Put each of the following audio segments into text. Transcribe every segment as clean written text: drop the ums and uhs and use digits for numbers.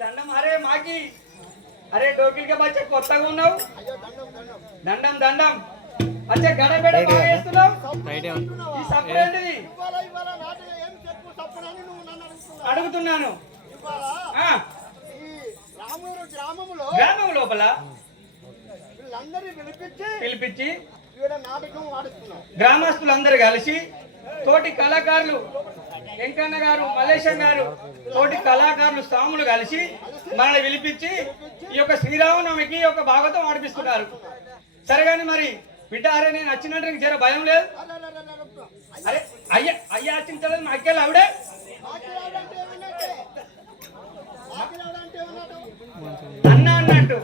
దండం అరే మాకి అరే డోకిల్ కే బచ్చ కొత్తగా ఉన్నావు దండం దండం అచ్చా గడబెడ బాగా చేస్తున్నావు ఈ సప్పుడు ఏంటిది అడుగుతున్నాను గ్రామం లోపల పిలిపించి గ్రామస్తులందరూ కలిసి తోటి కళాకారులు వెంకన్న గారు మల్లేశం గారు తోటి కళాకారులు స్వాములు కలిసి మనల్ని పిలిపించి ఈ యొక్క శ్రీరామనవమికి ఒక భాగవతం ఆడిపిస్తున్నారు. సరే కానీ మరి బిడ్డ అరే నేను వచ్చినట్టు నీకు జర భయం లేదు? అరే అయ్యా అయ్యా చింతలేదు మా అక్కలు ఆవిడే అన్న అన్నట్టు.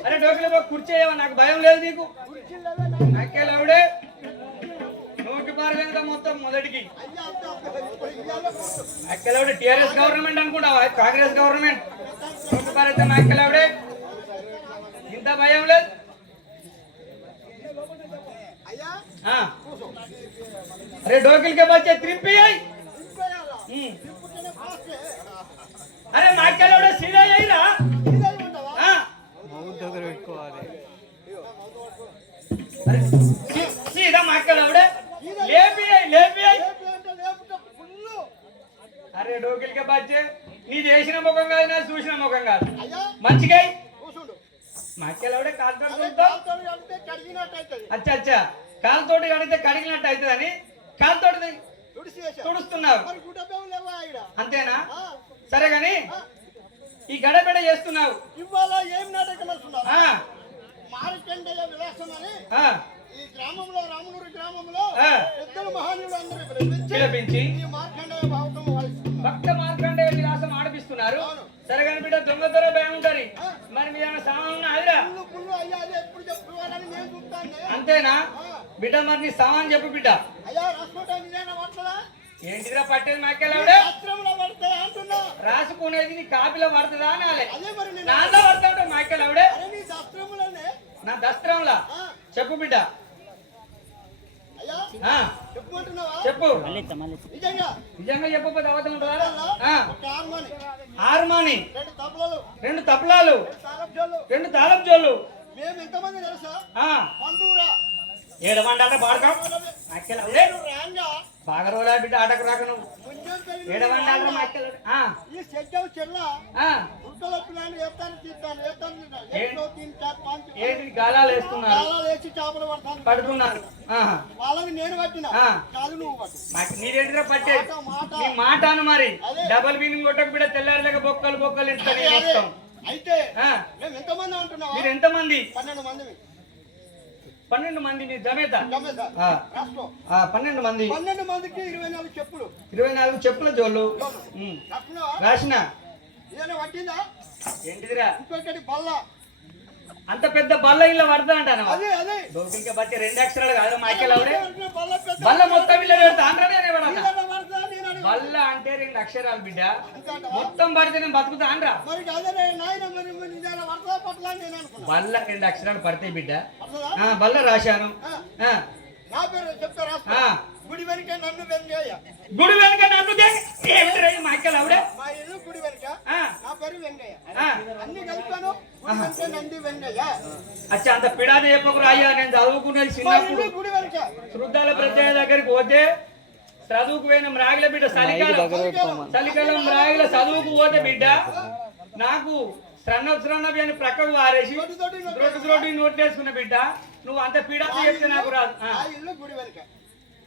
అరే డోకిలో కూర్చేయవా నాకు భయం లేదు నీకు? అక్కలు ఆవిడే నూటి పారలేదు మొత్తం మొదటికి అక్కలవుడే టిఆర్ఎస్ గవర్నమెంట్ అనుకుంటావా కాంగ్రెస్ గవర్నమెంట్ నూటి పారైతే మా అక్కలవుడే ఇంత భయం లేదు. అరే డోకిల్కే బచ్చే త్రిప్పి అరే మా అక్కలవుడే సీదా అయ్యిరా సీదా మా అక్కలవుడే లేపి లేపి అరే డోకిల్కే బచ్చే నీ చేసిన ముఖం కాదు నా చూసిన ముఖం కాదు మంచిగా మా అక్కలవుడే కాలుతో అచ్చా అచ్చా కాలుతోటి కడిగితే కడిగినట్టు అవుతుందని కాలుతోటి తుడుస్తున్నావు అంతేనా? సరే గాని ఈ గడబెడ చేస్తున్నావు ఇవాళ ఏం నాటకం మార్కండేయ విలాసం అని ఈ గ్రామంలో రామనూరు గ్రామంలో పెద్దలు మహానీయులు అందరూ పిలిపించి ఈ మార్కండేయ భావతం భక్త మార్కండేయ విలాసం ఆడిపిస్తున్నారు. సరే కానీ బిడ్డ దొంగ దొర భయం ఉంటది మరి మీ సామాన్ అదిరా ఎప్పుడు చెప్పుకోవాలని నేను చూస్తాను అంతేనా బిడ్డ? మరి నీ సామాన్ చెప్పు బిడ్డ. అయ్యా రాసుకోవడానికి పడుతుందా ఏంటిరా పట్టేది మాకెళ్ళావిడే అంటున్నా రాసుకునేది నీ కాపీలో పడుతుందా అనాలే అదే మరి నాలో పడతావు మాకెళ్ళావిడే నా దస్త్రంలా చెప్పు బిడ్డ. చెప్పు నిజంగా చెప్పకపోతే అవతల ఉంటుందా? హార్మోని రెండు తబలాలు రెండు తాళం జోళ్ళు మేము ఎంతమంది తెలుసా? ఏడమంటే బాడకం బాగా రోజులా బిడ్డ ఆటకు రాక నువ్వు ఏడమంటే ఈ చెడ్డ చెల్ల ఎత్తాను తీస్తాను ఎత్తాను 3 4 5 ఏంటి గాలాలు వేస్తున్నారు కాలాలు వేసి చేపలు పడతాను పడుతున్నారు ఆహా. వాళ్ళని నేను పట్టిన ఆ. కాదు నువ్వు పట్టు నీదేంటిరా పట్టే మాట నీ మాట అను మరి అదే. డబల్ మీనింగ్ కొట్టక బిడ్డ తెల్లారిలేక బొక్కలు ఇస్తా అదే, నేను అదే. ఇస్తాం అయితే ఆ. మేము ఎంతమంది అంటున్నావా మీరు ఎంతమంది 12 మంది 12 మంది మీ జమేత గమనిద్దా? ఆ. రాసుకో 12 మంది 12 మందికి 24 చెప్పులు 24 చెప్పుల జోళ్ళు ఉమ్. రాసుకున్నావా రాసిన ఏదైనా పట్టిందా ఏంటిదిరా ఇంకొకటి బల్ల అంత పెద్ద బల్ల ఇళ్ళ పడతా అంటాను అదే అదే దోపిక బట్టి 2 అక్షరాలు కాదు మైకేల్ అవుడే బల్ల పెద్ద బల్ల మొత్తం ఇళ్ళ పెడతా ఆంధ్రనే పడతా ఇదేనా పడతా? నేను అడిగాను. బల్ల అంటే 2 అక్షరాలు బిడ్డ అంతేంటవా? మొత్తం పడితే నేను బతుకుతా అనరా మరి అదే నాయన మరి ఇదేనా పడతా పట్ల అని నేను అనుకున్నా బల్ల 2 అక్షరాలు పడతాయి బిడ్డ పడతదా? బల్ల రాశాను ఆ. నా పేరు చెప్తా రాసుకో ఆ. గుడి వెనుక నన్ను వెంగయ్య గుడి వెనక నన్ను ఏమిటి మైకేల్ అవుడే మా ఇల్లు గుడి వెనుక ఆ. నా పేరు వెంగయ్య ఆ. అన్ని కలిపాను గుడి వెనుక నంది వెంగయ్య అచ్చా అంత పిడాది చెప్పకురా అయ్యా నేను చదువుకునేది మా చిన్నప్పుడు ఇల్లు గుడి వెనుక శృద్ధాల ప్రత్యేక దగ్గరికి పోతే చదువుకు పోయిన మ్రాగిల బిడ్డ చలికాలం మ్రాగిల చదువుకు పోతే బిడ్డ నాకు శ్రన్నవి అని ప్రక్కకు వారేసి రోడ్డు నోట్ వేసుకున్న బిడ్డ నువ్వు అంత పీడాది చెప్తే నాకు రాదు ఆ. మా ఇల్లు గుడి వెనుక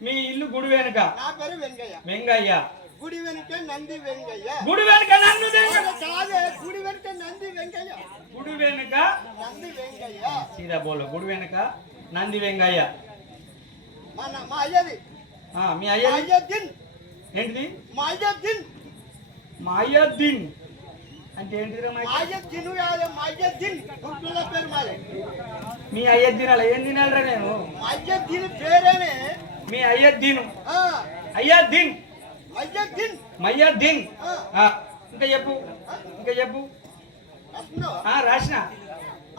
మీ ఇల్లు గుడి వెనుక నా పేరు వెంగయ్య వెంగయ్య గుడి వెనుక నంది వెంగయ్య గుడి వెనుక నన్ను కాదే గుడి వెనుక నంది వెంగయ్య గుడి వెనుక నంది వెంగయ్య సీదా బోలో గుడి వెనుక నంది వెంగయ్య మా అయ్యది మీ అయ్య అయ్యద్దీన్ ఏంటిది మా అయ్యద్దీన్ మాయద్దీన్ అంటే ఏంటిదిరా మా అయ్యద్దీన్ కాదే మా అయ్యద్దీన్ గుర్తుల పేరు మాది మీ అయ్యద్దీన్ అలా ఏం తినాలరా నేను మా అయ్యద్దీన్ పేరేనే మీ అయ్యద్దీన్ ఆ, అయ్యద్దీన్ అయ్యద్దీన్ మయ్యద్దీన్ ఆ, ఇంకా చెప్పు రాస్తున్నావా రాసిన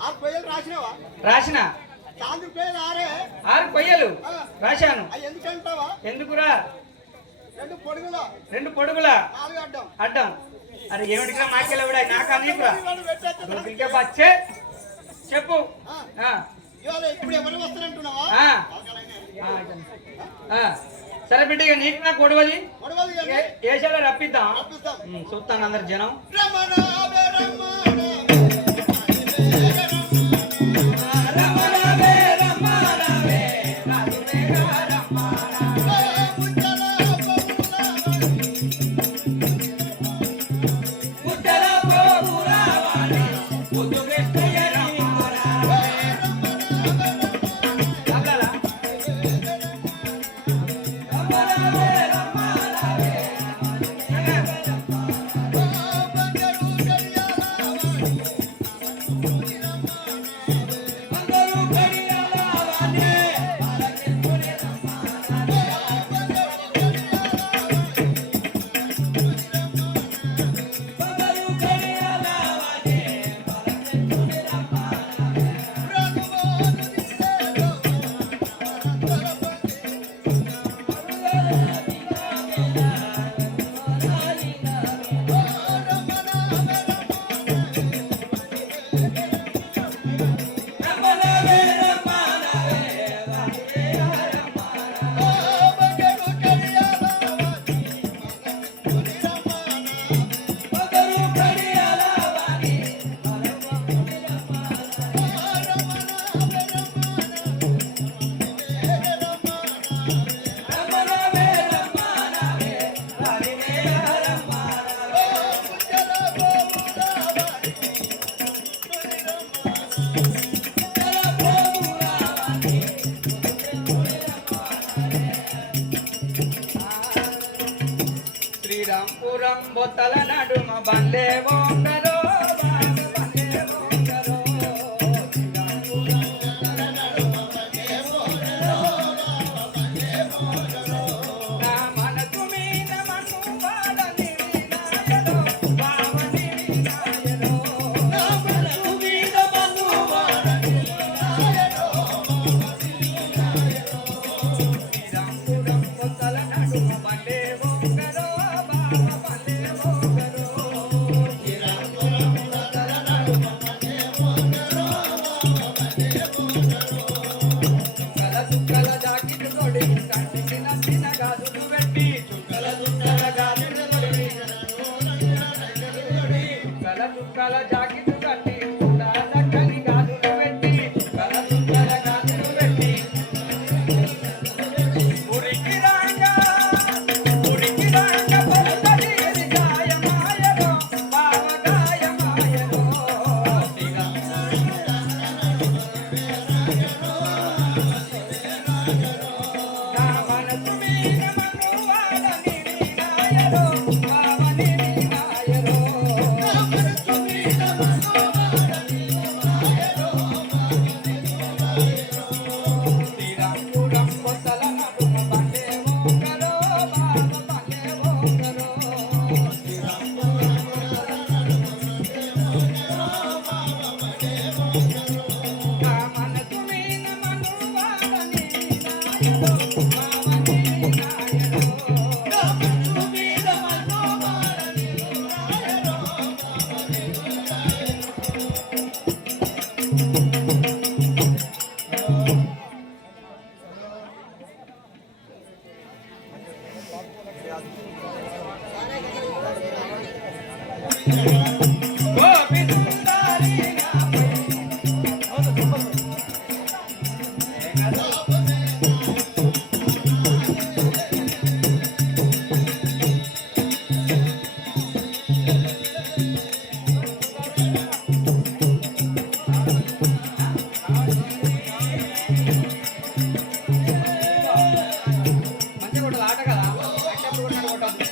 6 పేర్లు రాసినావా రాసిన చాంద్రు పేర్లు 6 కొయ్యలు రాశాను అవి ఎందుకంటావా ఎందుకురా 2 పొడుగుల 2 పొడుగుల 4 అడ్డం అడ్డం అరే ఏమిటిరా మాకెళ్ళవిడా నాకా నీకురా వాళ్ళు పెట్టేస్తే దొరికితే బచ్చే చెప్పు ఆ, ఇవాళ ఇప్పుడు ఎవరు వస్తారంటున్నావా ఆ, ఆ. సరే బిడ్డ ఇక నీకు నాకు గొడవది గొడవలు కానీ ఏషాలో రప్పిద్దాం రప్పిద్దాం. చూస్తాను అందరు జనం రమణ శ్రీరాంపురం బొత్తల నడుమ బండే వంగరో శ్రీరాంపురం చుక్కల జాకెట్ కట్టి కుండ చక్కని గాజులు పెట్టి కల చుక్కల గాజులు పెట్టి ఉరికి రాంగా పలకది ఇది గాయమాయలో బావ గాయమాయలో నా మనసు మీద మనువాడని నాయలో బావని నాయలో శ్రీరామురం కొత్తల నడుమ పండేవో కరో బావ పండేవో కరో నా మనసు మీద మనువాడని నాయలో బావని నాయలో గోపి సుందరి మంచిగా కొట్టదు ఆట కదా అట్టప్పుడు కొట్టదు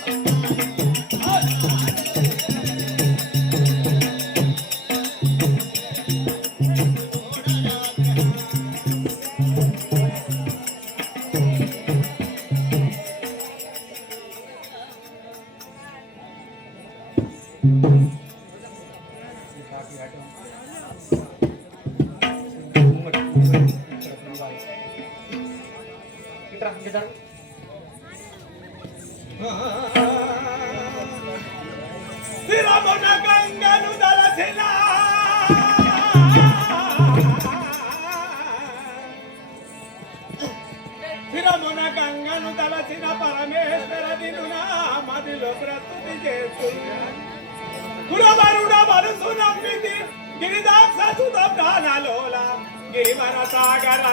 ఇట్రా గిటారు స్థిరమున గంగను దలసిన స్థిరమున గంగను దలసిన పరమేశ్వర దినున మదిలో ప్రస్తుతి చేస్తు కురవరుడ మనసు నమ్మితి గిరిదాక్ష సుత ప్రాణలోల గిరివర సాగర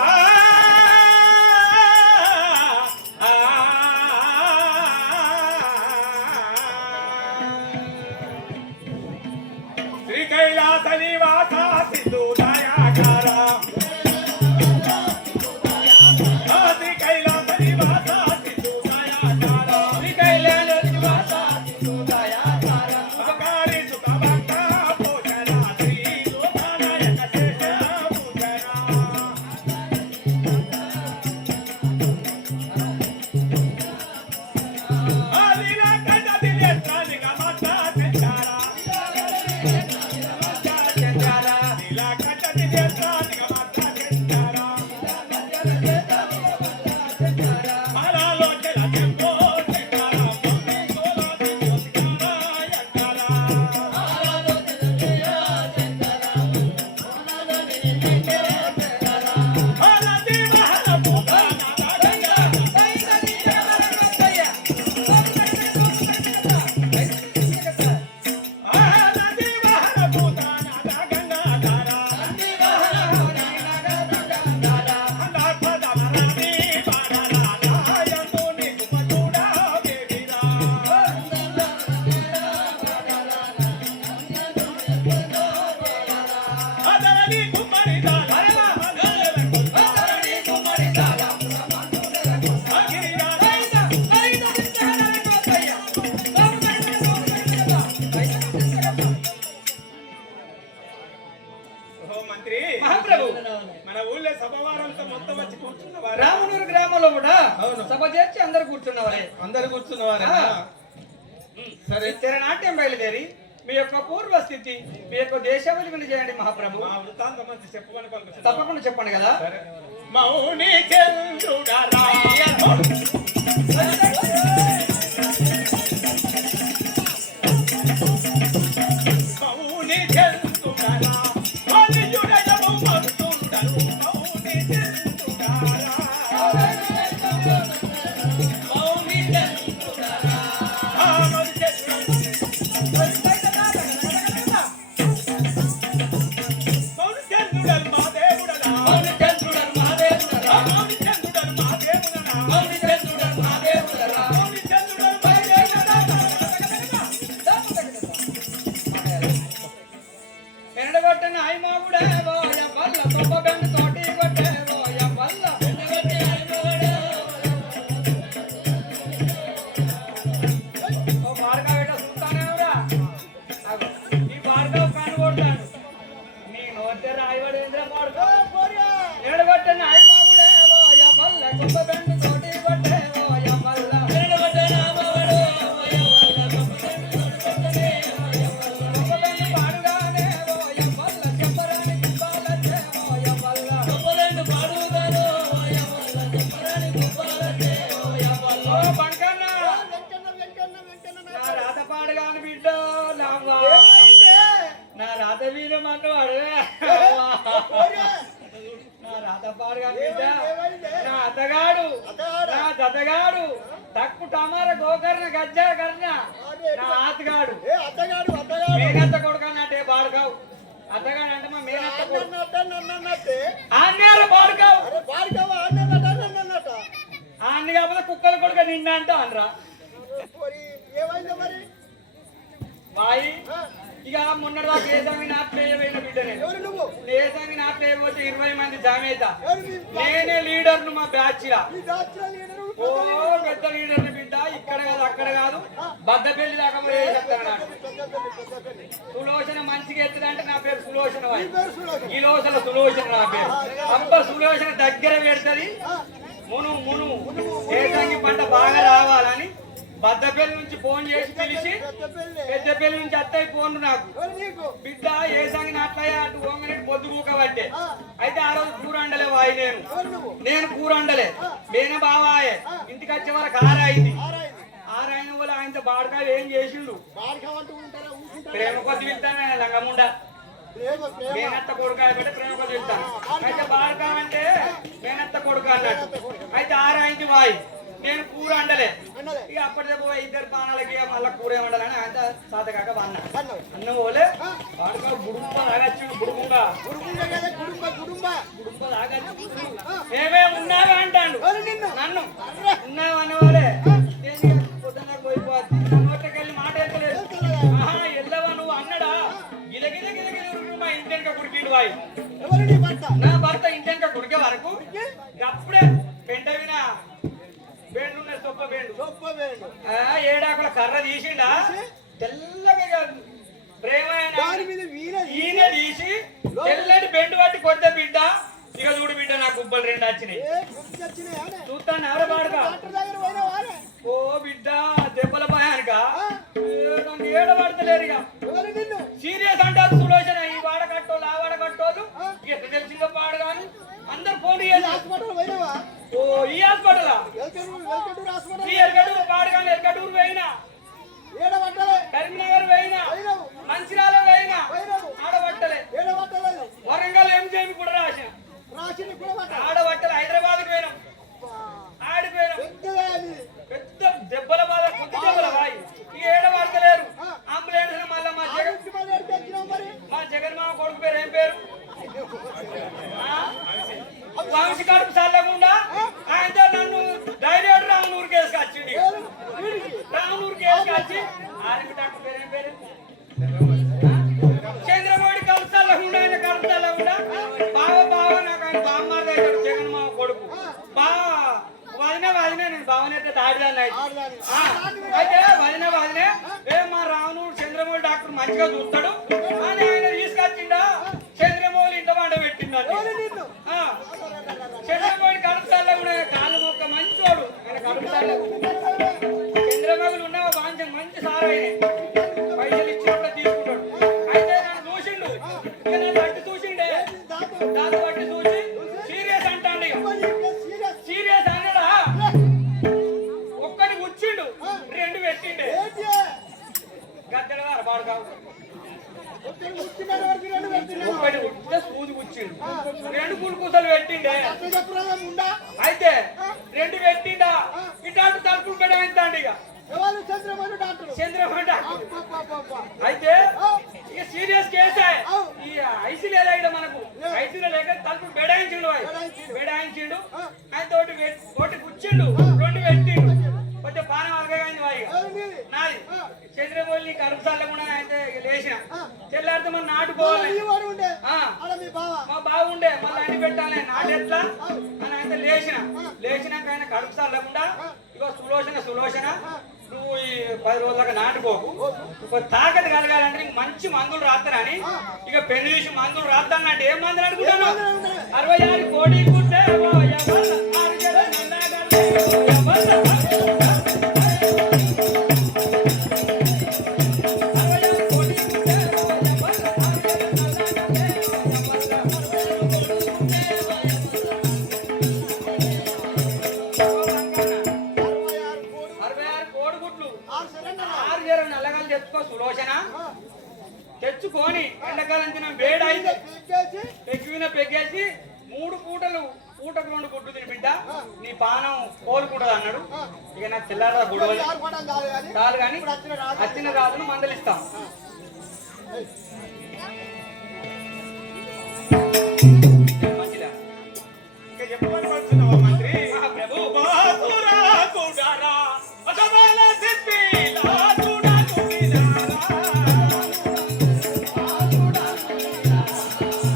శ్రీ కైలాస నివాస సింధు దయాకర శ్రీ కైలాస నివాస సింధు దయాకర శ్రీ కైలాస నివాస సింధు దయాకర ఉపకారి సుఖ భక్త పోషణ శ్రీ లోకనాయక శేష భూషణ ఆదిన కండ దినేత్ర నిగమత చెంచార చంద్రాల నీల కండ దినేత్ర నిగమత చెంచార ఆలాలోచన చెంపో చెంచార పొంది సోలాది జ్యోతికార యంకార ఆలది మహల పూతాన గంగా ఆలది మహల పూతాన గంగా ధార అనాపద మరణి పాడలా నాయందు నీకు పటుడా దేవిరా అదరని కుమ్మరి దాల అదరని కుమ్మరి దాల అగిరిరాజ ఓ మంత్రి మహాప్రభు మన ఊళ్ళో సభవారంతో మొత్తం వచ్చి కూర్చున్నవారా రామనూరు గ్రామంలో కూడా అవును. సభ చేర్చి అందరు కూర్చున్నవారే అందరు కూర్చున్నవారా సరే తెరనాట్యం బయలుదేరి మీ యొక్క పూర్వస్థితి మీ యొక్క దేశావళి చేయండి మహాప్రభు మా వృత్తాంతం అంతా చెప్పమని పలుకుతున్నాను. తప్పకుండా చెప్పండి కదా సరే. మౌని చంద్రుడరా మౌని చంద్రుడరా మౌనియుడయము మంతుండరు మౌని చంద్రుడరా మౌని చంద్రుడరా ఆ మౌని చంద్రుడరా మావుడేవో ఎవ్వల్ల సొప్ప బెండు తోటి కొట్టేవో ఎవ్వల్ల ఓ మార్గా బిడ్డ చూస్తానేవురా ఈ మార్గా కాను కొడతాను నీ నోటే రాయబడేంద్ర మార్గా నిలబట్టిన అయి మావుడేవో ఎవ్వల్ల సొప్ప బెండు తోటి కొట్టేవో ఎవ్వల్ల నా రాత వీరమన్ను అడగా నా రాత పాడుగా బిడ్డ నా అతగాడు నా దతగాడు తక్కు టమార గోకర్ణ గజ్జా కర్ణ నా ఆతగాడు మేనత్త కొడుకు అన్నట్టే బాడుకావు అత్తగాడు అంటే మా మేనత్త కొడుకు ఆన్యాల బాడుకావు ఆన్ని కాకపోతే కుక్కల కొడుకు నిన్న అంటా అనరా బాయి ఇక మొన్నటిదాకా ఏదామి నాట్లు వేయబోయిన బిడ్డనే ఏదామి నాట్లు వేయబోతే 20 మంది జామేత నేనే లీడర్ను మా బ్యాచ్ లా ఓ పెద్ద లీడర్ని బిడ్డ ఇక్కడ కాదు అక్కడ కాదు బద్దపల్లి దాకా చెప్తాను సులోచన మంచిగా ఎత్తుదంటే నా పేరు సులోచన గిలోసల సులోచన నా పేరు అబ్బ సులోచన దగ్గర పెడుతుంది మును మును ఏదంగి పంట బాగా రావాలని బద్దపల్లి నుంచి ఫోన్ చేసి పిలిచి పెద్దపల్లి నుంచి అత్తయ్య ఫోన్ నాకు బిడ్డ ఏ సంగి నాట్లయ్యా అటు ఓంగనట్టు పొద్దు కూకబట్టే అయితే ఆ రోజు కూర అండలే వాయి నేను కూర అండలే నేనే బావాయే ఇంటికి వచ్చే వరకు ఆరైంది ఆరైన వాళ్ళు ఆయనతో బాడకాయ ఏం చేసిండు ప్రేమ కొద్ది వెళ్తానే లంగముండ మేనత్త కొడుకు అంటే ప్రేమ కొద్ది వెళ్తాను అయితే బాడకాయ అంటే మేనత్త కొడుకు అన్నట్టు అయితే ఆరైంది వాయి నేను కూర అండలే ఇక అప్పటిదేపో ఇద్దరు పానాలకి మళ్ళీ కూర ఏమండాలని అంత సాత కాక అన్న పోలే వాడుకో గుడుంబ తాగచ్చు గుడుంబ తాగచ్చు ఏమేమి ఉన్నావా అంటాడు నన్ను ఉన్నావు అన్నవాడే పొద్దున్న పోయిపోద్ది నోట్లకెళ్ళి మాట ఎత్తలేదు ఎల్లవా నువ్వు అన్నడా గిలగిల గిలగిల మా ఇంటెనక కుడికిండు వాయి నా భర్త ఇంటెనక కుడికే వరకు అప్పుడే పెంట వినా ఏడాకుల కర్ర తీసిండా తెల్లగా ప్రేమ ఈయన తీసి తెల్లటి బెండు పట్టి కొద్ది బిడ్డ ఇక చూడు బిడ్డ నా గుబ్బలు 2 వచ్చినాయి చూస్తాను ఎవరు పాడుగా ఓ బిడ్డ దెబ్బల భయానిక ఏడబడతలేరు ఇక సీరియస్ అంటారు సులోచన ఈ వాడకట్టోళ్ళు ఆ వాడకట్టోళ్ళు ఎంత తెలిసిందో పాడు కానీ అందరు ఫోన్ చేసి ఓ ఈ హాస్పిటల్ పాడుగాని ఎరకటూరు పోయినా కరీంనగర్ పోయినా మంచిర్యాల పోయినా ఆడబట్టలే వరంగల్ ఏం చేయమి కూడా రాసిన ఆడబట్టలు హైదరాబాద్ పోయినాం ఆడిపోయినాం పెద్ద దెబ్బల బాధ కొద్ది దెబ్బల బాయి ఇక ఏడబడతలేరు అంబులెన్స్ మళ్ళా మా జగన్మామ కొడుకు పేరు ఏం పేరు వంశీ కడుపు చల్లకుండా ఆయనతో నన్ను డైరెక్ట్ రామనూరు కేసుకు వచ్చింది రామనూరు కేసుకు వచ్చి ఆరికి డాక్టర్ పేరు ఏం పేరు చంద్రమౌళి కడుపు చల్లకుండా ఆయన కడుపు చల్లకుండా బావ నాకు ఆయన బామ్మారు అవుతాడు జగన్మామ కొడుకు వదిన నేను బావనైతే దాడిదాన్ని అయితే వదినే ఏం మా రామనూరు చంద్రమౌళి డాక్టర్ మంచిగా చూస్తాడు అని ఆయన తీసుకొచ్చిండా చంద్రమౌళి ఇంట వంట పెట్టిండు చంద్రమౌళి కడుపు చల్లకుండా కాలు మొక్క మంచోడు ఆయన కడుపు చల్ల చంద్రమౌళి ఉన్న మంచి సార్ ఆయన పైసలు ఇచ్చినప్పుడు తీసుకుంటాడు అయితే నన్ను చూసిండు ఇక నన్ను బట్టి చూసిండే దాని బట్టి చూసి సీరియస్ అంటాడు సీరియస్ అన్నాడా ఒక్కటి కూర్చిండు 2 పెట్టిండే గద్దెల వారు బాడు కావు ఒకటి ఉట్ట సూది కూర్చిండు 2 కులుకూసలు పెట్టిండే అయితే 2 పెట్టిండా ఇటాంటి తలుపులు పెడతాండి ఇక చంద్రమౌళి అయితే ఇక సీరియస్ కేసే ఈ ఐసీ లేదా మనకు ఐసీలో లేక తలుపులు బెడాయించిండు ఆయన తోటి కూర్చిండు 2 పెట్టిండు కొంచెం పానం అరగైంది వాయి నాది చంద్రమౌళి కరుపు చల్లకుండా అయితే లేచిన తెల్లారి నాటితే మనం నాటుకోవాలి. ఈ వాడు ఉండే ఆ, ఆడ మీ బావ మా బాగుండే మళ్ళీ అన్ని పెట్టాలి నాటు ఎట్లా అని అయితే లేచినాక ఆయన కడుపు లేకుండా ఇగో సులోచన నువ్వు ఈ 10 రోజులకు నాటుకోకు ఒక తాకత కలగాలంటే నీకు మంచి మందులు రాస్తానని ఇక పెళ్లి చూసి మందులు రాస్తానంటే ఏం మందులు అడుగుతాను 66 కోడి గుడ్డే ఓ యవ్వన, 6 జడ నల్లగల్లే ఓ యవ్వన. 66 కోడి గుడ్డే ఓ యవ్వన, 6 జడ నల్లగల్లే ఓ యవ్వన. 66 కోడిగుడ్లు 6 జడ నల్లగల్లు తెచ్చుకో సులోచన. తెచ్చుకొని ఎండాకాలం తినం వేడైతే పెగ్గేసి 3 పూటకు 2 గుడ్లు తిని బిడ్డ నీ పానం కోలుకుంటది అన్నాడు. ఇక నాకు తెల్లారా గొడవలు చాలు కానీ వచ్చిన రాజును మందలిస్తాం. మంచిదా ఇంకా చెప్పమని వచ్చినావా మంత్రి? ప్రభు బాసురా కుడారా అసమాల సిద్ధిలా చూడా కుమిలారా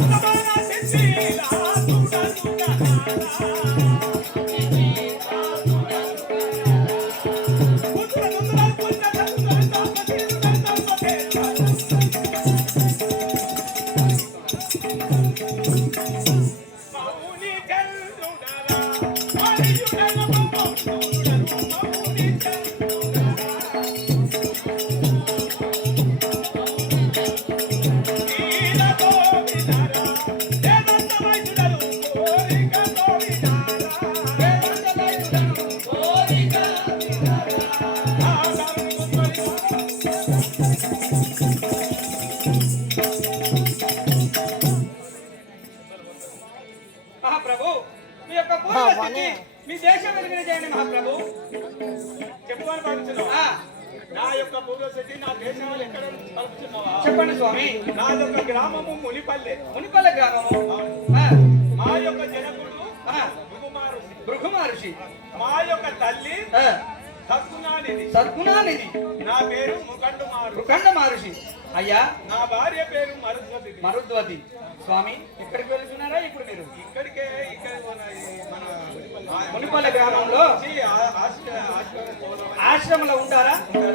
అసమాల సిద్ధిలా చూడా కుడారా మౌని కల్లుడారా ఆలియుడన మౌనుడరు మౌని కల్లుడారా నీల గోవిందరా దేవంత వైద్యుడరు కోరిక గోవిందరా దేవంత వైద్యుడరు కోరిక గోవిందరా మహాప్రభు మీ యొక్క పూర్వస్థితి మీ దేశం వెలుగున చేయండి మహాప్రభు. చెప్పమని పంపుతున్నావా? ఆ, నా యొక్క పూర్వస్థితి నా దేశాలు ఎక్కడ పంపుతున్నావా? చెప్పండి స్వామి. నా యొక్క గ్రామము మునిపల్లె. మునిపల్లె గ్రామము ఆ, మా యొక్క జనకుడు ఆ, భృగుమారు. భృగు మహర్షి మా యొక్క తల్లి ఆ, సత్కునానిది. సద్గుణానిధి నా పేరు ముఖండుమారు. భృఖండ మహర్షి. అయ్యా నా భార్య పేరు మరుద్వతి. మరుద్వతి. స్వామి ఎక్కడికి వెళ్తున్నారా ఇప్పుడు మీరు? ఇక్కడికే ఇక్కడ మన మునిపల్లె గ్రామంలో ఆశ్రమంలో ఉంటారా?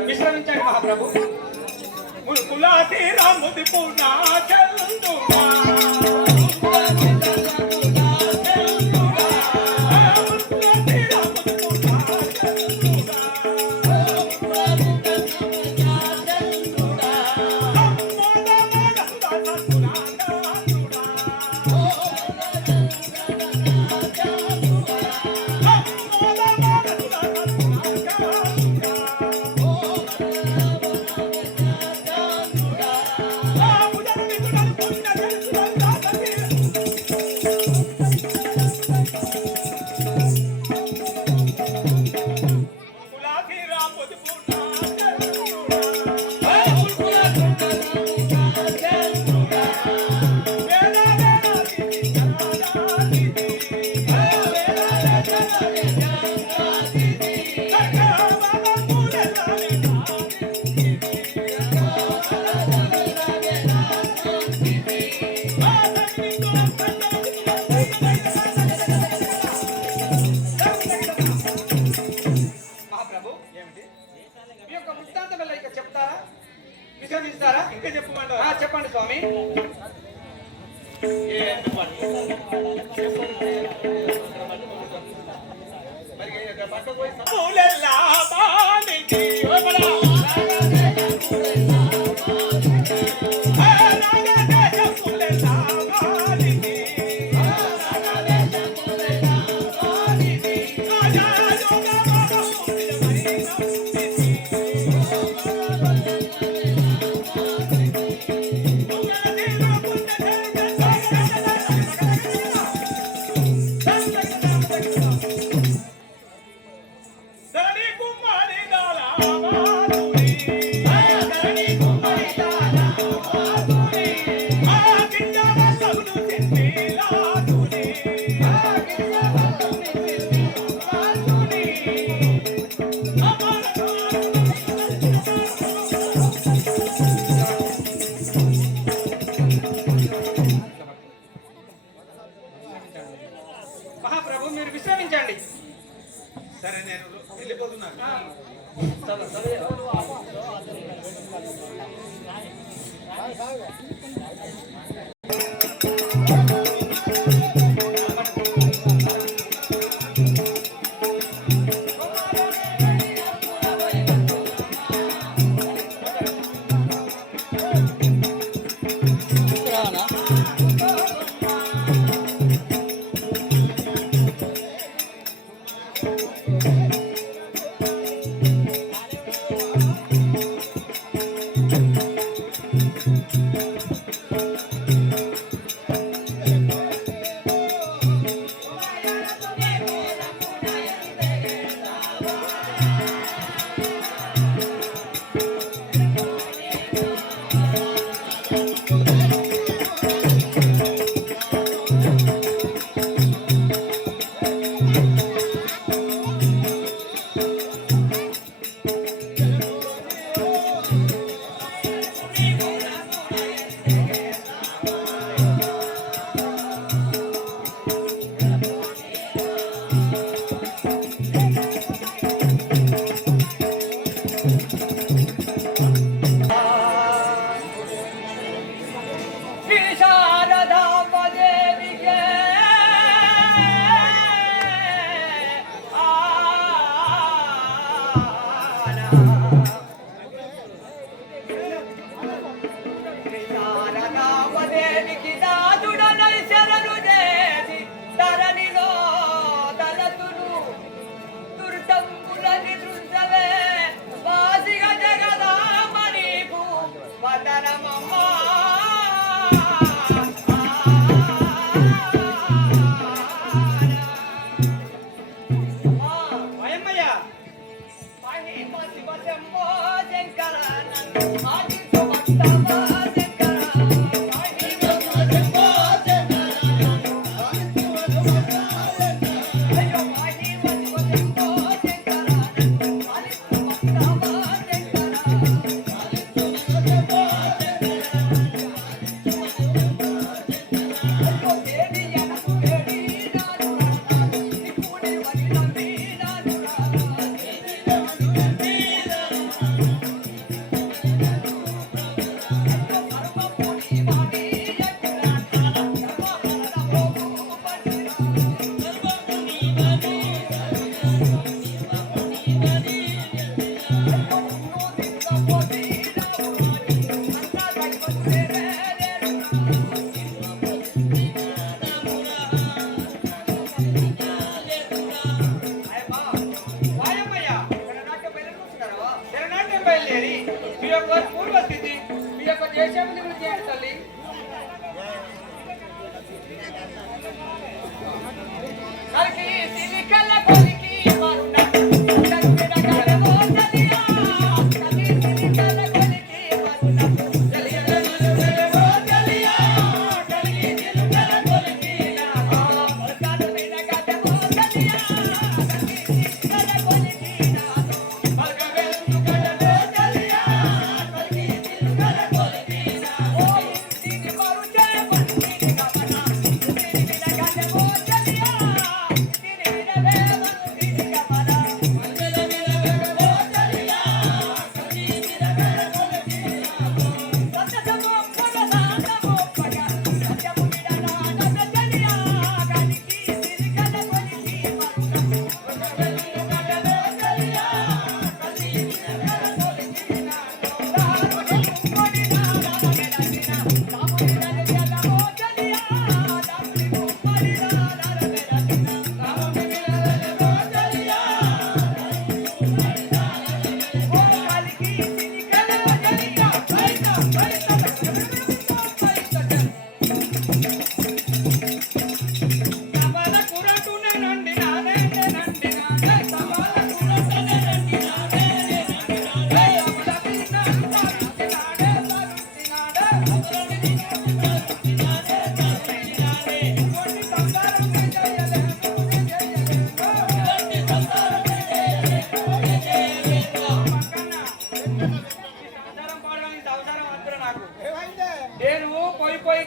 విశ్రమించండి మహాప్రభు. కులాతి రాముది పూర్ణ చందునా కులాతి రాముది పూర్ణ మహాప్రభు మీ యొక్క వృత్తాంతం ఎలా ఇక చెప్తారా? విశ్రమిస్తారా? ఇంకా చెప్పమంటావా? ఆ, చెప్పండి స్వామి. పూలెల్లా బాలికి పూలెల్లా బాలికి ధని కుమారి దాలా చెప్తున్నారు.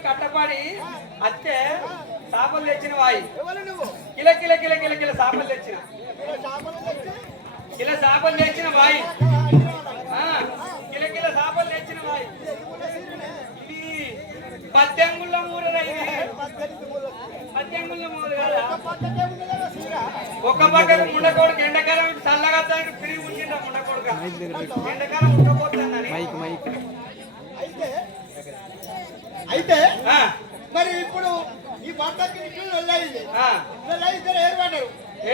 కట్టపాడి అత్తే చేపలు తెచ్చిన వాయి ఎవరు నువ్వు కిల కిల కిల కిల కిల చేపలు తెచ్చిన చేపలు తెచ్చి కిలో చేపలు తెచ్చిన బాయి కిలో చేపలు తెచ్చిన బాయి ఇది 10 అంగుళం మూరరా ఇది 10 అంగుళం మూర కదా ఒక్క పక్కన ముండకోడుకు ఎండకాలం చల్లగా ఫ్రీ ఉంచిండ్రా ముండకోడుక ఎండకాలం ఉండకపోతుందని అయితే మరి ఇప్పుడు ఈ పంటకి వెళ్ళయింది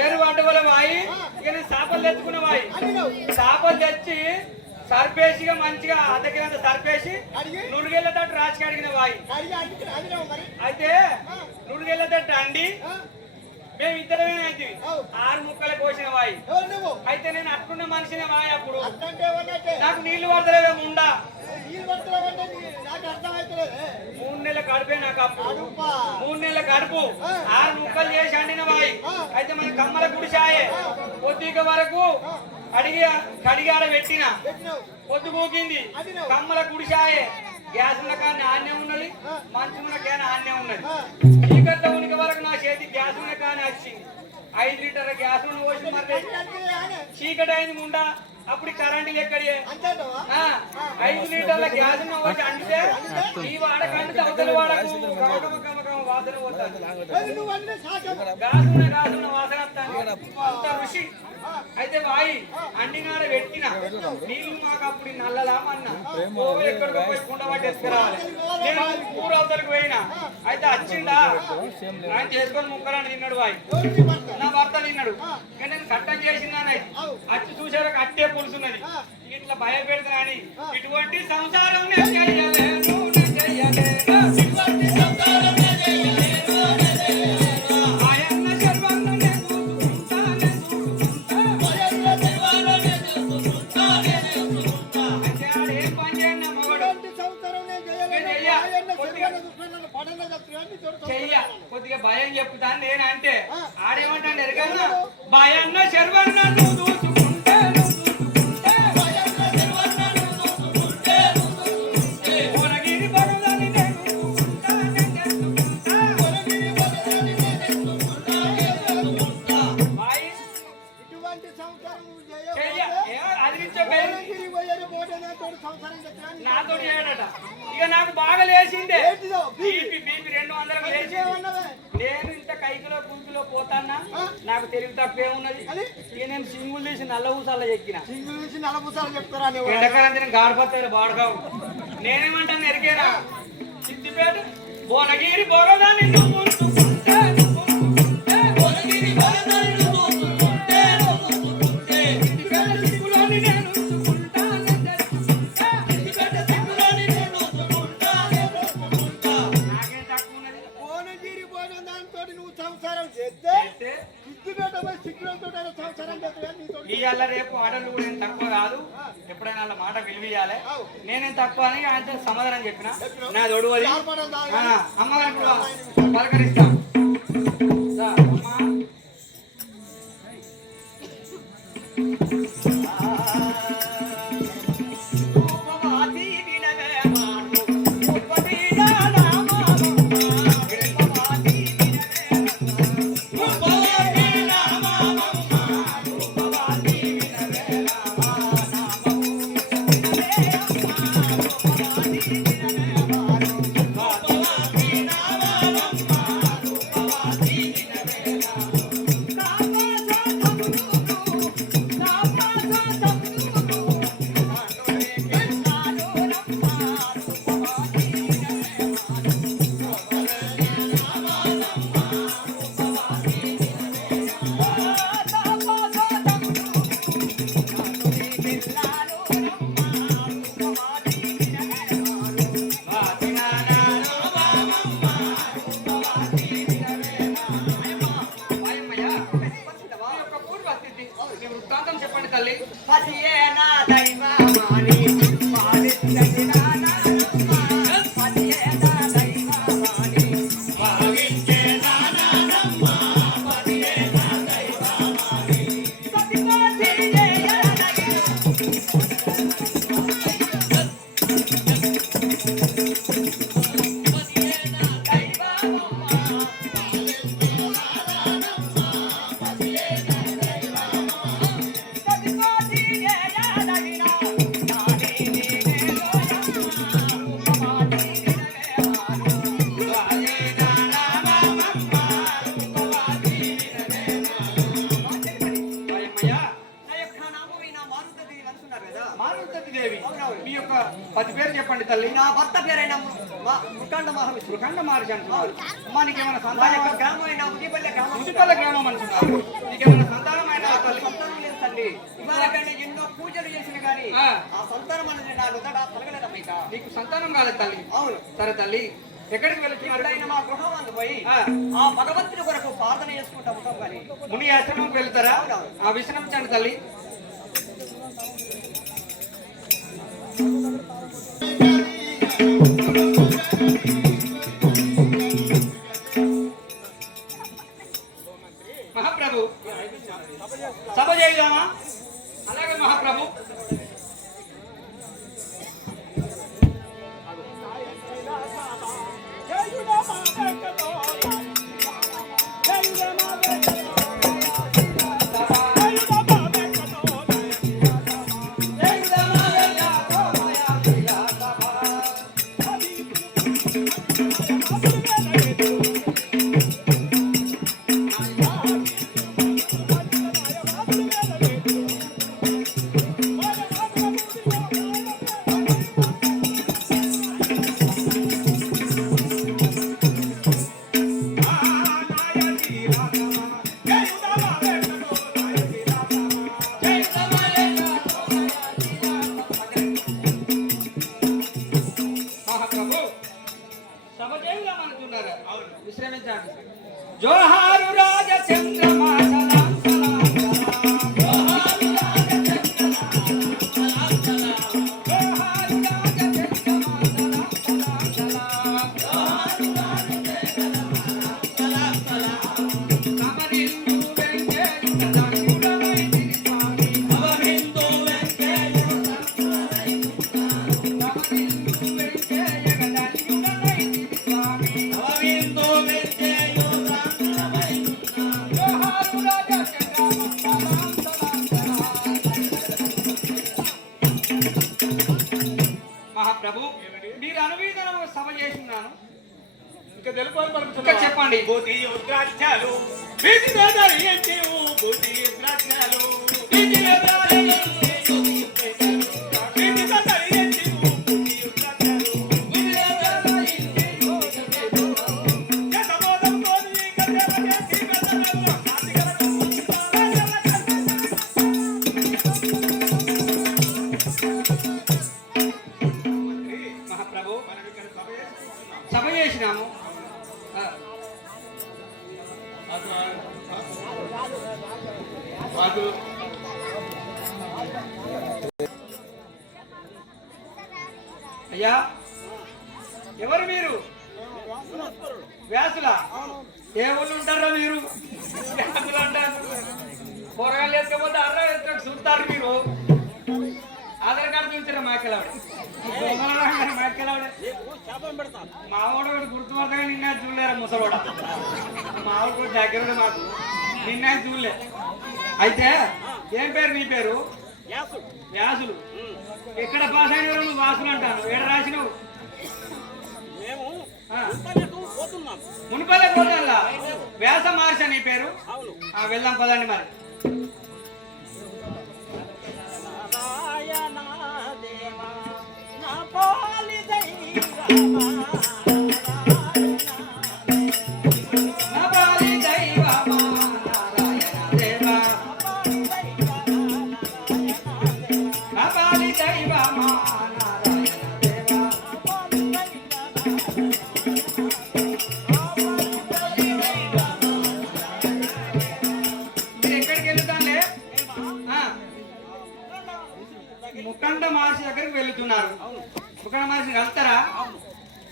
ఏరు పడ్డ వల్ల వాయి ఇక నేను చేపలు తెచ్చుకున్న వాయి చేపలు తెచ్చి సర్పేసిగా మంచిగా అద్దకినంత సర్పేసి నురుగెళ్ళ తట్టు రాజుకి అడిగిన వాయి అయితే నురుగెళ్ళ తట్టు అండి మేము ఇద్దరమే అయితే 6 ముక్కలు కోసిన వాయి అయితే నేను అట్టున్న మనిషిని వాయి అప్పుడు నాకు నీళ్లు పడతలేవే ముండా 3 నెలల కడుపే నాకు అప్పుడు 3 నెలల కడుపు 6 ముక్కలు చేసి అండిన వాయి అయితే మన కమ్మల గుడిసాయే పొద్దుక వరకు కడిగాడ పెట్టిన పొద్దు పోకింది కమ్మల గుడిసాయే గ్యాస్ ఉన్న కానీ ఆన్నే ఉన్నది మంచం ఉన్న కానీ ఆన్నే ఉన్నది చీకట్ల ఉనికి వరకు నా చేతి గ్యాస్ ఉన్న కానీ వచ్చింది 5 లీటర్ల గ్యాస్ ఉన్న పోసి మరి చీకటి అయింది ముండా అప్పుడు కరెంటు ఎక్కడి 5 లీటర్ల గ్యాస్ ఉన్న పోసి అంటే ఈ వాడకంటే అవతల వాడకు వాసన పోతుంది గ్యాస్ ఉన్న వాసన అంత రుచి అయితే వాయి అండినాడ పెట్టిన నీళ్ళు మాకు అప్పుడు నల్లలామన్నా ఎక్కడికో పోయి కుండ పట్టి ఎత్తుకురావాలి నేను ఊరు అవతలకు పోయినా అయితే వచ్చిందా ఆయన చేసుకొని ముక్కలని తిన్నాడు వాయి నా భర్త తిన్నాడు కానీ నేను కట్టం చేసిందని వచ్చి చూసారా కట్టే పులుసున్నది ఇట్లా భయపెడతానని ఇటువంటి సంసారం కొద్దిగా భయం చెప్తాను నేనంటే ఆడేమంటాను ఎరగన్నా భయన్న శర్వన్న నాతో చేయడట ఇక నాకు బాగా లేచిందే బీపీ 200 లేచి నేను ఇంత కైకిలో గుంపులో పోతాన్నా నాకు తెలివి తప్పేమున్నది ఇక నేను సింగులు తీసి నల్ల ఊసాల ఎక్కిన ఎండకాలం తిన గాడిపోతాడు బాడగా నేనేమంటాను ఎరికేనా సిద్దిపేట భువనగిరి బోగదాన్ని ఇవాళ రేపు ఆటలు కూడా నేను తక్కువ కాదు ఎప్పుడైనా వాళ్ళ మాట విలువయాలి నేనేం తక్కువ అని ఆయన సమాధానం చెప్పిన నా దొడువది అమ్మగారికి కూడా పలకరిస్తా 10 పేరు చెప్పండి తల్లి. నా భర్త పేరైన ముఖండ మహర్షి. మృగండ మహర్షి అంటున్నారు. అమ్మా నీకేమైనా మా సంతానం? యొక్క గ్రామం అయిన ఉదిపల్లె గ్రామం. మున్సిపల్ గ్రామం అంటున్నారు. నీకేమైనా సంతానమైన తల్లి? సంతానం లేదు తల్లి. ఇవాళకైనా ఎన్నో పూజలు చేసిన కానీ ఆ. ఆ సంతానం అనేది నా నుదట కలగలేదమ్మా ఇక. నీకు సంతానం కాలేదు తల్లి. అవును. సరే తల్లి, ఎక్కడికి వెళ్తున్నారు? ఎప్పుడైనా మా గృహం అందు పోయి ఆ. ఆ భగవంతుడి కొరకు ప్రార్థన చేసుకుంటా ఉంటాం కానీ ముని ఆశ్రమంకి వెళ్తారా? ఆ విశ్రమించండి తల్లి. మహాప్రభు, సభ చేద్దామా? అలాగే మహాప్రభు. విశ్రమించండి. జోహారు రాజ చంద్రమా సలాం సలాం సలాం. జోహారు రాజ చంద్రమా సలాం సలాం. జోహారు రాజ చంద్రమా సలాం సలాం సలాం. జోహారు రాజ చంద్రమా సలాం సలాం. సమరిందు వెంకయ్య దండుడమైతిరి స్వామి. సమరిందు వెంకయ్య దండుడమైతిరి స్వామి. సమరిందు వెంకయ్య దండుడమైతిరి స్వామి. సమరిందు మహాప్రభు, మీరు అనువీదన సభ చేస్తున్నాను. ఇంకా తెలుగు ఇంకా చెప్పండి. బూతి ఉద్రాక్షాలు వీటి రాజాలు ఏంటి? బూతి ఉద్రాక్షాలు వీటి రాజాలు ఏంటి? వీటి రాజాలు ఏంటి? బూతి ఉద్రాక్షాలు వీటి రాజాలు ఏంటి? జతమోదం తోని కదేవ చేసి కదనలో మహాప్రభు, సభ చేసినాము. అయ్యా, ఎవరు మీరు? వ్యాసులా? ఏ ఊళ్ళు ఉంటారా మీరు? వ్యాసులు అంటారు. కూరగాయలు వేసుకోపోతే అర్ర వేసుకొని చూస్తారు మీరు. ఆధార్ కార్డు చూసారా? మాకెళ్ళాడు మావాడు గుర్తుపడతాగా నిన్న చూడలేరా? ముసలోడ మావాడు కూడా దగ్గర మాకు నిన్న చూడలే. అయితే ఏం పేరు నీ పేరు? వ్యాసులు. ఎక్కడ పాస్ అయిన నువ్వు వాసులు అంటాను. ఏడ రాసినవు? మునిపల్లె పోతా. వ్యాస మహర్షి నీ పేరు? వెళ్దాం పదండి మరి. ముఖండ మహర్షి దగ్గరికి వెళ్తున్నారు. ముఖండ మహర్షి కలుస్తారా?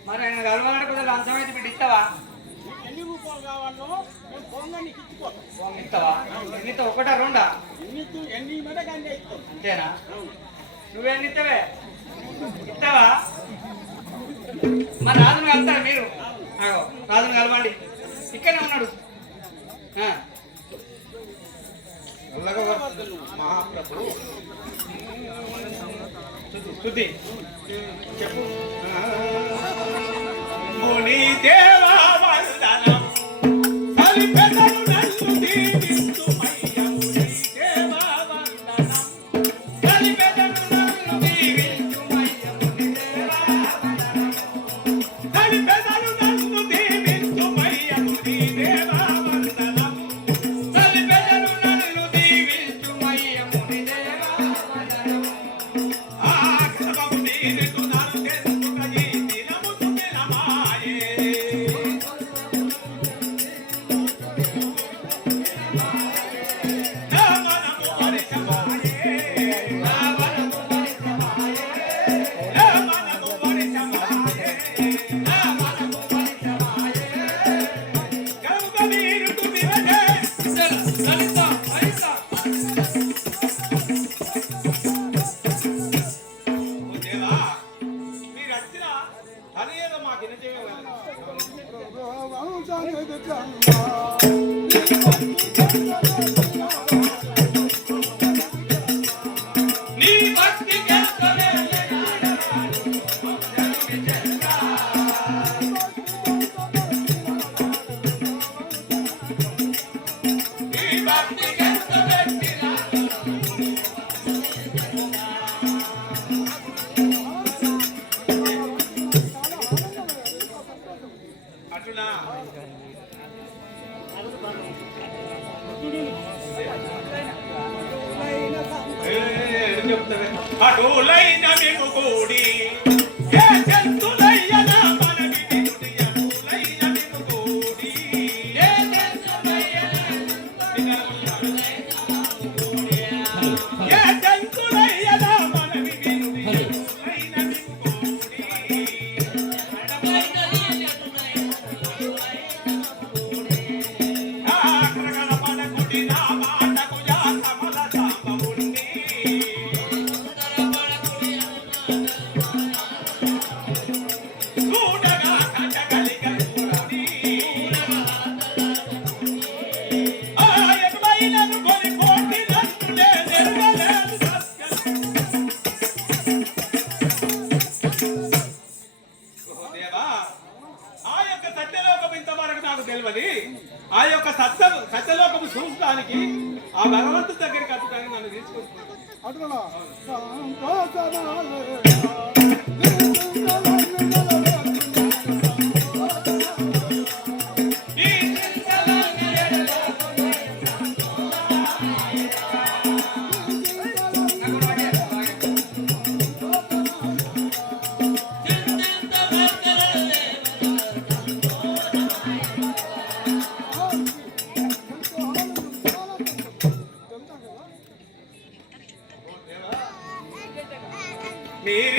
మరి ఆయన కలవాలంటే కొంచెం లంచం అయితే బిడ్డ ఇస్తావా? ఎన్ని రూపాయలు కావాలో నేను పొంగా నీకు ఇచ్చిపోతాను. ఇస్తావా? ఎన్నితో? ఒకటా రెండా? ఎన్ని మెడగానే ఇస్తాను. అంతేనా? నువ్వెన్ని ఇస్తావే? ఇస్తావా? మరి రాజును కలుస్తారు మీరు. రాజును కలవండి. ఇక్కడనే ఉన్నాడు. మహాప్రభు శుద్ధి చెప్పు. ముని దేవా వందనం సలిపెదను నన్ను దీవించుమయ్య. ముని దేవా వందనం సలిపెదను నన్ను దీవించుమయ్య. ముని పెదలు నన్ను దీవించుమయ్య ముని దేవా వందనం. తల్లి పెదలు నన్ను దీవించుమయ్య ముని దేవా వందనం. ఆ క్రమము తీరుతున్నాను తెలుసుక ఈ దినము సుదినమాయే. నా మనము వరిసమాయే. నా మనము వరిసమాయే. గనుక మీరు తుదివలే. లలిత లలిత ఓ దేవా, మీరు వచ్చిన పని ఏదో మాకు వినచేయగలరు. నీ భక్తి గెలుచునే నీ భక్తి గెలుచునే అటునా అటులైన మీకు కూడి ఏ జంతులయ్యన మనవి వినుడి. అటులైన మీకు కూడి ఏ జంతులయ్యన ఏ జంతులయ్యన మనవి వినుడి. అటులైన మీకు కూడి ఆక్రగణ పడకుడి నా మాటకు యా కమల సాంబవుణ్ణి. చూడగా కట్టగలిగలుగుని. ఆ ఎటులైనను కొని కోటి నన్నులే నెరగలేను సత్యం. ఓ దేవా, ఆ యొక్క సత్యలోకం ఇంతవరకు నాకు తెలియదు. ఆ యొక్క సత్యలోకము చూడడానికి ఆ భగవంతుడి దగ్గరికి అతడానికి నన్ను తీసుకొస్తున్నాను. అటులా ఈ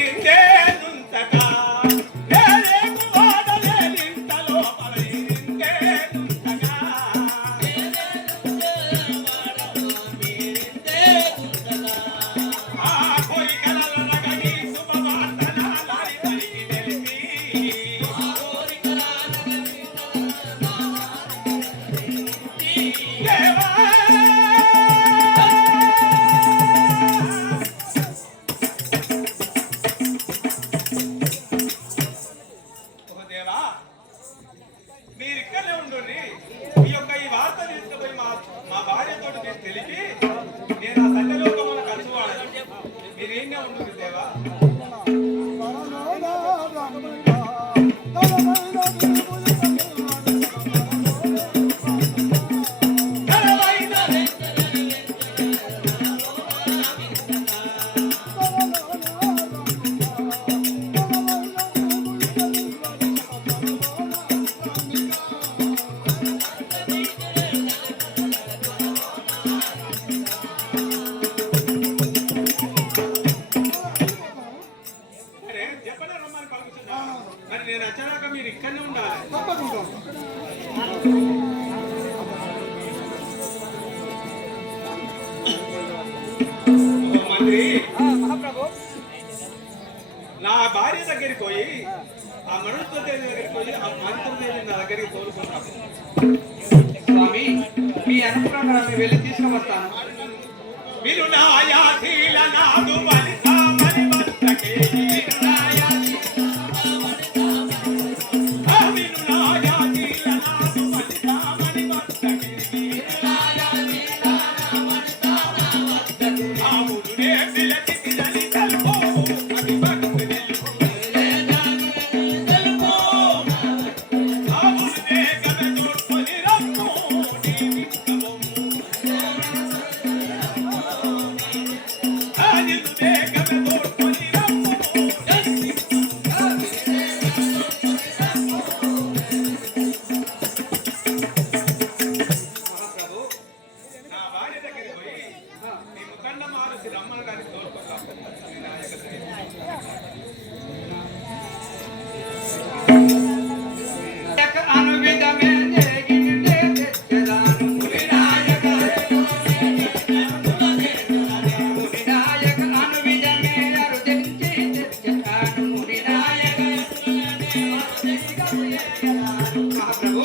మీరిందేనుంతగా నేనేకు వాడలేనింత లోపల మీరిందేనుంతగా. ఆ కోరికలలో నగని శుభవార్త నాలారి పలికి తెలిపి. దేవా ఓ దేవా, మీరిక్కడనే ఉండండి. ఈ యొక్క ఈ వార్త తీసుకుపోయి మా భార్యతో నేను తెలిపి నేను ఆ సత్యలోకమున కలుసువాడను. మీరేంగా ఉంటుంది దేవా. అరే చెప్పనే రమ్మని పలుకుతున్నా. మరి నేను వచ్చాక మీరు ఇక్కడనే ఉండాలి. తప్పకుండా ఓ మంత్రి, మహాప్రభు నా భార్య దగ్గరికి పోయి ఆ మనుష్యదేవి దగ్గరికి పోయి ఆ మంత్రదేవి నా దగ్గరికి తోలుకుంటాను. స్వామి మీ అనుప్రకారం వెళ్ళి తీసుకువస్తాను. విను నాయాశీల నాదు వనితామణి వద్దకే. విను నాయాశీల నాదు వనితామణి వద్దకే. ఆవునే పిలచి తినని కల్పో అది భక్తి తెలుపు. మహాప్రభు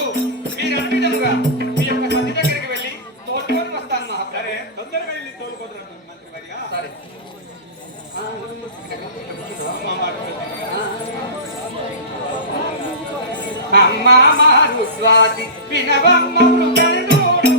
మీరు అన్నిటముగా మీ యొక్క సతి దగ్గరికి వెళ్ళి తోడుకొని వస్తాను మహాప్రభు. సరే తొందరగా వెళ్ళి తోలుకుంటున్నాను మంత్రి భార్య. సరే మా మాట అమ్మ మారు స్వాతి వినవమ్మ మృగనోడు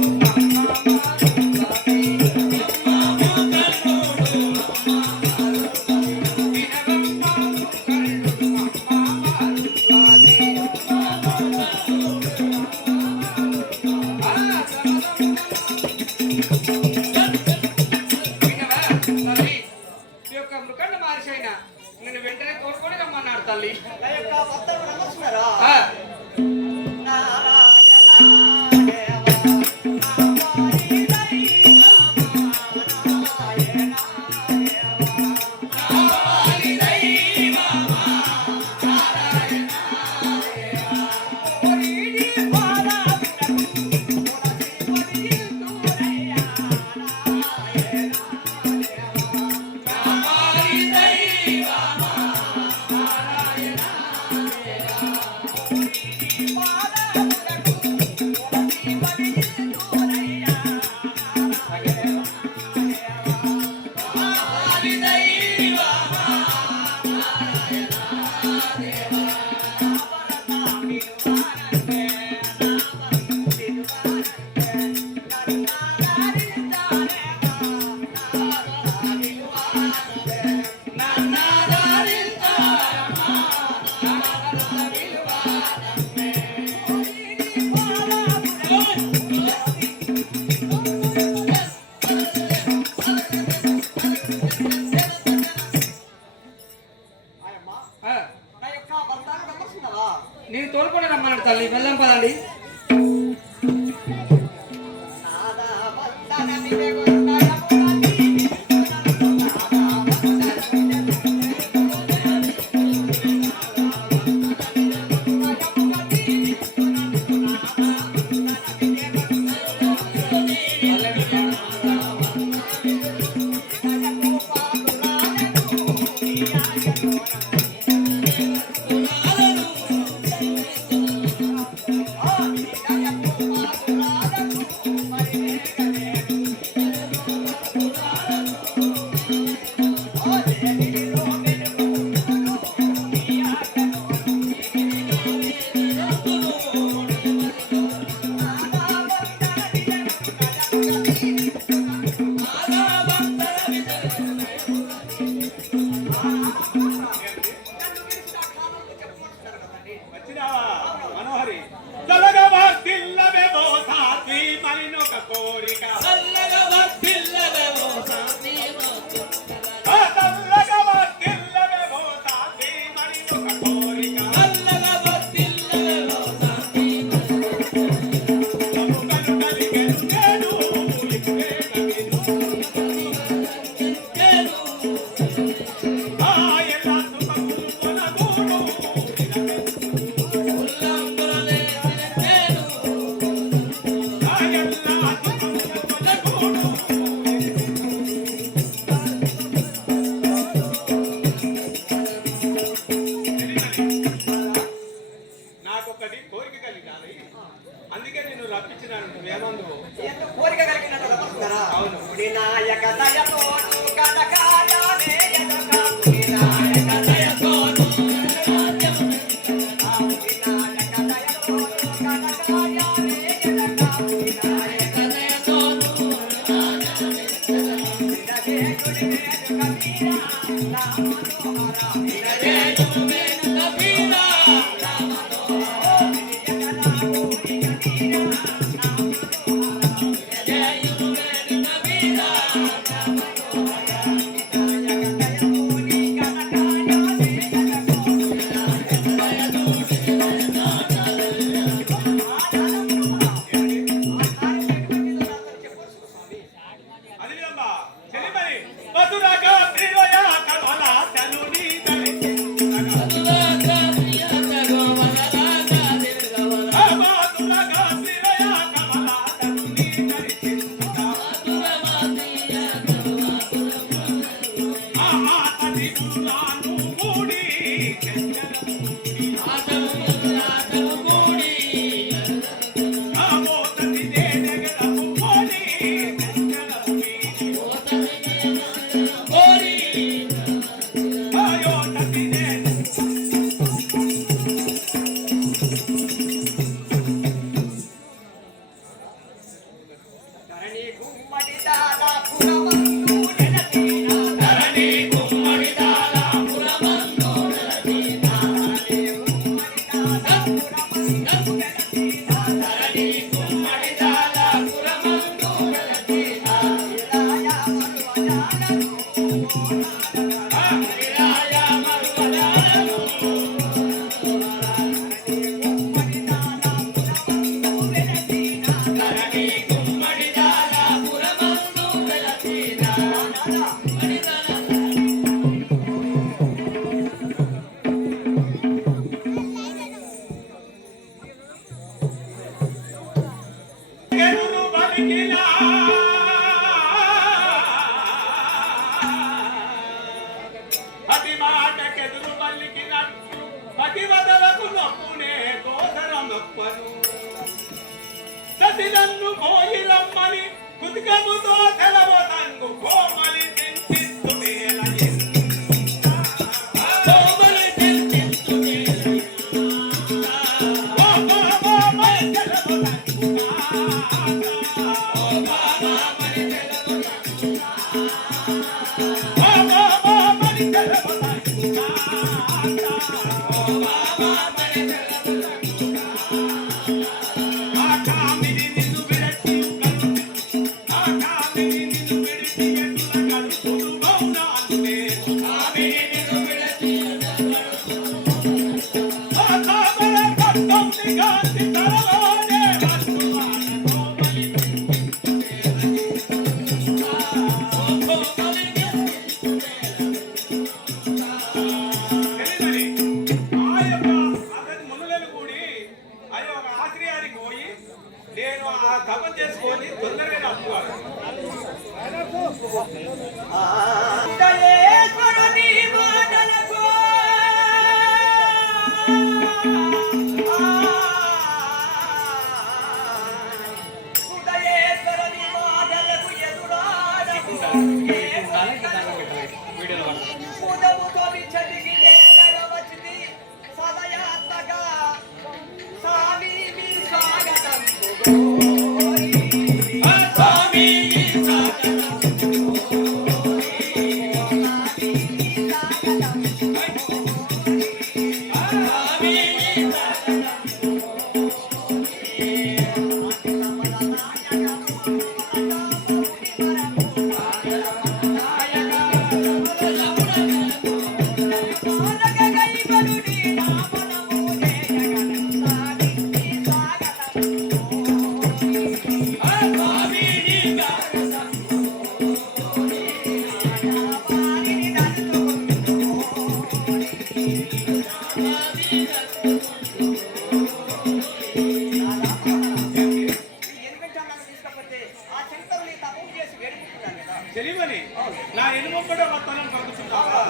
మృకండ మహర్షి నేను వెంటనే తోడుకొని రమ్మన్నాడు తల్లి. నా యొక్క భర్తకు నమస్కారం. ఆ, ఆ, నా యొక్క భర్తకు నమస్కారం. నేను తోడుకొని రమ్మన్నాడు తల్లి. వెళ్ళం పదండి. నాదా భర్తన వివేకొండయ మురళి వచ్చినావా మనోహరి? చల్లగా వర్ధిల్లవేమో సాధ్వి మరినొక కోరిక. ఆ, చల్లగా వర్ధిల్లవేమో సాధ్వి మరినొక కోరిక. కనుకలు కలిగెను నేను ఇప్పుడే కవిను. ఆ, ఎలా సుఖము కొనగూడు నాకొకటి కోరిక కలిగాలి, అందుకే నేను రప్పించినాను. నువ్వేమందు? ఎంతో కోరిక కలిగినట్టు నమస్కారం. అవును. వినాయక దయతో కనకాయానే ఎదక వినాయక దయతో వినాయక దయతో కనకాయానే ఎదక వినాయక దయతో వినజే గుడివేదు కబీరా రామ మనోహర వినజే గుడివేదు కబీరా రామ మనోహర వినజన కోరి కబీరా రామ మనోహర వినజే గుడివేదు కబీరా రామ మనోహర వినాయక పలికినా అతి మాటకెదురు పలికినట్టు పతివదలకు నొప్పునే కోసరం నొప్పను సతి నన్ను పోయి రమ్మని కుతికముతో తెలవ తంగు కోమలి చింతిస్తునేల నేను ఆ తపం చేసుకొని తొందరగా అప్పుకోవాలి దయేశ్వరుని మాటలకు ఉదయేశ్వరుని మాటలకు ఎదురాడకు ఉదముతో చదివి నేరవచ్చి సదయాత్మగా స్వామి మీ స్వాగతం స్వామి తెలియని నా ఎనుమొక్కట వస్తానని కలుగుతుంటావా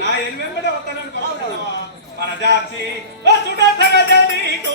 నా ఎనిమిది వస్తానని కలుగుతున్నావా మన జాతి నీకు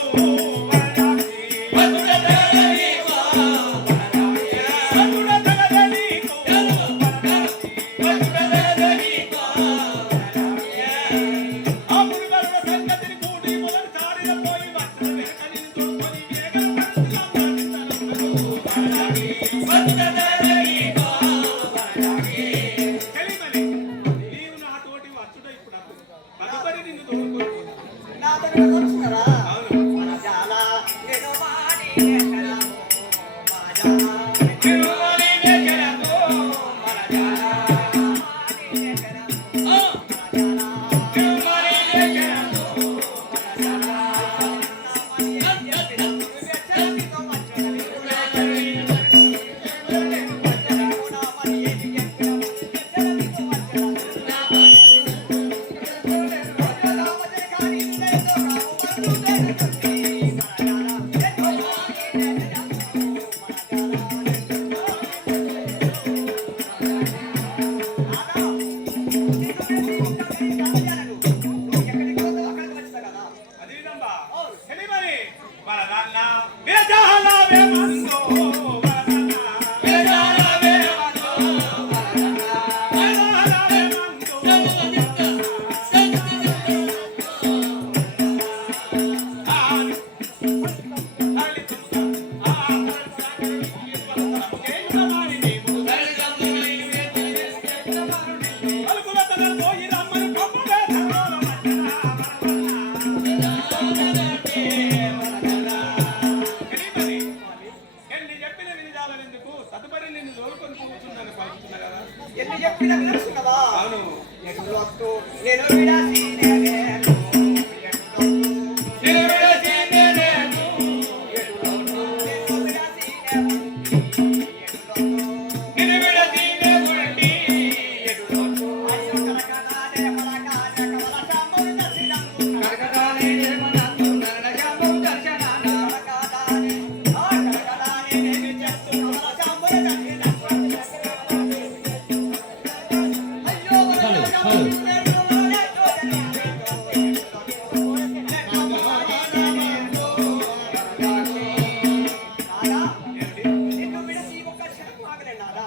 పలుకుల తనలు పోయి రమ్మని కమ్మలే తనలోన ఎన్ని చెప్పిన వినిదాలెందుకు తదుపరి నిన్ను దోలుకొని కూర్చున్నాను పలుకుతున్నా కదా. ఎన్ని చెప్పినా వినొస్తున్నదా? అవును. ఎటులొద్దు నేను విడాసి నేనేను. ఎటులొద్దు నేను విడచి నేనేను. ఎటులొద్దు నేను విడాసి నేనేను. ఎటులొద్దు నేను విడచి నేనుండి. ఎటులొద్దు అయ్యో కనకదానే పలకానే కమలశాంబుని దర్శినందు. కనకదానే దేవనందు కనకజాంబం దర్శనాన. కనకదానే ఆ కనకదానే దేవి చేస్తు కమలశాంబుని దర్శినందు. అయ్యో కనకదానే నిన్ను విడసి ఒక్క క్షణం ఆగలే నాదా.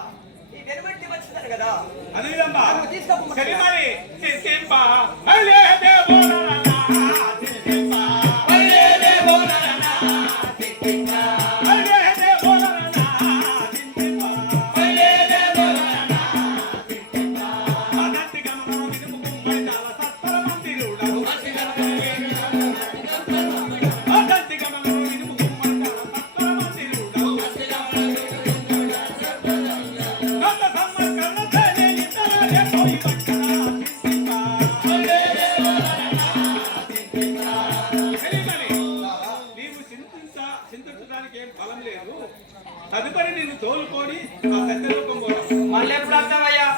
ఈ వెలువెట్టి వచ్చిందని కదా. అదేదమ్మా తీసుకోకుండా సరే మరి చింతింప అలే దేవోనరనా చింతింప వల్లే దేవోనరనా చింతింప. అలే దేవోనరనా చింతింప వల్లే దేవోనరనా చింతింప. అదంతి గమన వినుము కుమ్మడిదాల సత్పర మందిరుడవు అదంతి గమన వినుము కుమ్మడిదాల సత్పర మందిరుడవు కన్న సమ్మకరణ తనే నితరే పోయి వక్కన చింతింప వల్లే దేవోనరనా చింతింప. తెలియదని నీవు చింతించడానికి ఏం ఫలం లేదు. తదుపరి నిన్ను తోలుకొని ఆ సత్యలోకం పోవడం. మళ్ళీ ఎప్పుడు వస్తావయ్యా?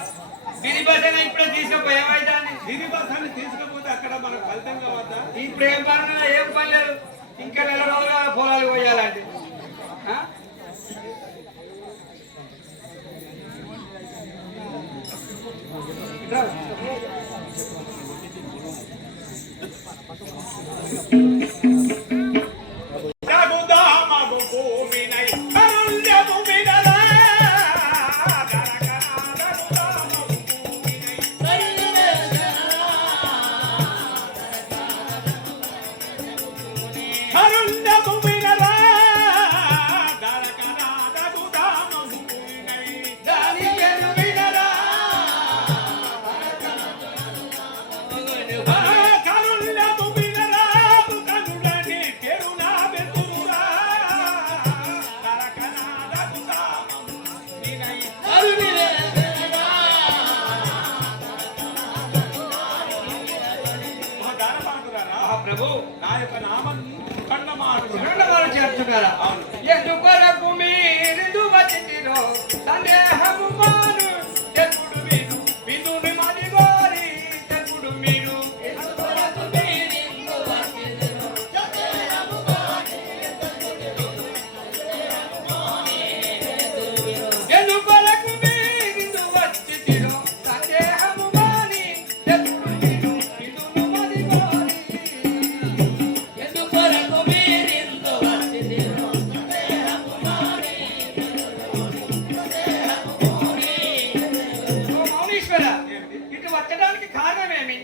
గిరిభజన ఇప్పుడే తీసుకుపోయామైతాన్ని. గిరివాసాన్ని తీసుకపోతే అక్కడ మనకు ఫలితంగా వద్దా? ఇప్పుడు ఏం పని ఏం పని లేదు. ఇంకా నెల రోజులుగా పొలాలు పోయాలంటే ఆ? రఘుదామగు భూమినై కరుణ్యము వినరా. రఘుదామగు భూమినై కరుణ్యము వినరా. రఘుదామగు భూమినై దానికేను వినరా. కరుణ్యము వినరా. కరుణని కెరునా వెతురా. రఘుదామగు వినై ఆ ప్రభు నా యొక్క నామం కన్నమాడు రెండవారు చెప్తున్నారా? ఎందుకొరకు మీరిందు వచ్చిరో సందేహము మాను. ఎప్పుడు మీరు విధుని మదిగోరి ఎప్పుడు మీరు ఎందుకొరకు మీరిందు వచ్చిరో సందేహము మాను. ఎందుకొరకు మీరిందు వచ్చిరో సందేహము మాని. ఎప్పుడు మీరు విధుని మదిగోరి ఎందుకొరకు మీరిందు వచ్చిరో సందేహము మాని. ఓ మౌనీశ్వర, ఇటు వచ్చడానికి కారణమేమి?